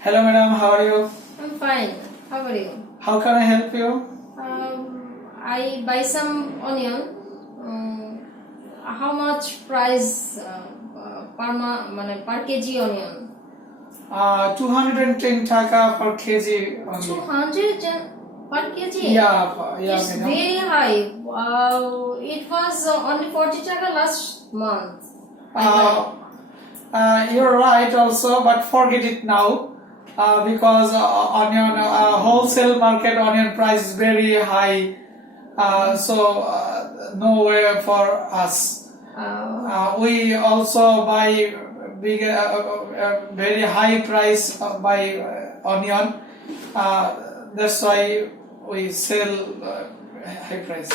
Hello madam, how are you? I'm fine. How are you? How can I help you? I buy some onion. How much price per kg onion? 210 taka per kg only. 200 per kg? Yeah, It's madam. very high. It was only 40 taka last month. You're right also, but forget it now because onion wholesale market onion price is very high. So no way for us. We also buy big, very high price by onion. That's why we sell high price.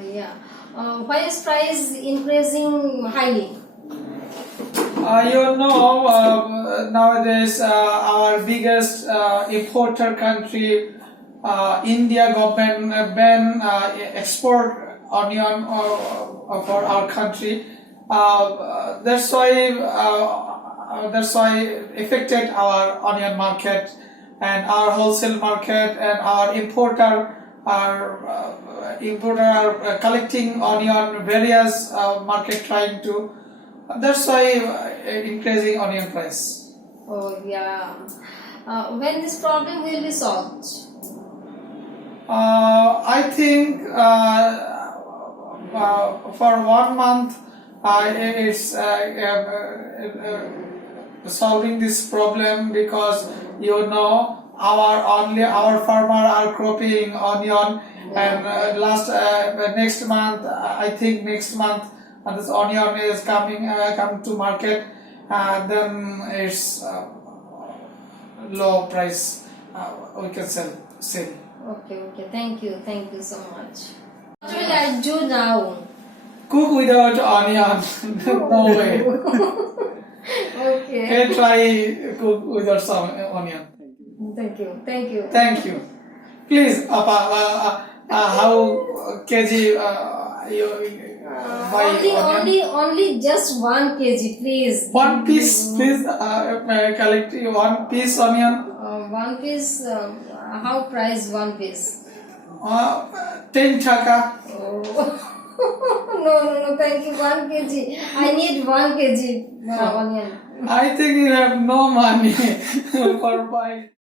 Yeah. Why is price increasing highly? Nowadays our biggest importer country, India government ban export onion for our country. That's why affected our onion market and our wholesale market, and our importer are collecting onion various market trying to. That's why increasing onion price. Oh yeah. When this problem will be solved? I think for 1 month it's solving this problem, because our farmer are cropping onion, and next month, I think next month this onion is coming to market, then it's low price, we can sell. Okay. Thank you so much. What will I do now? Cook without onion. No way. Okay. Can try cook without some onion. Thank you. Please, how kg you buy onion? Only just 1 kg, please. 1 piece, please. Collect 1 piece onion. 1 piece. How price 1 piece? 10 taka. Oh. No, thank you. 1 kg. I need 1 kg onion. I think you have no money for buying.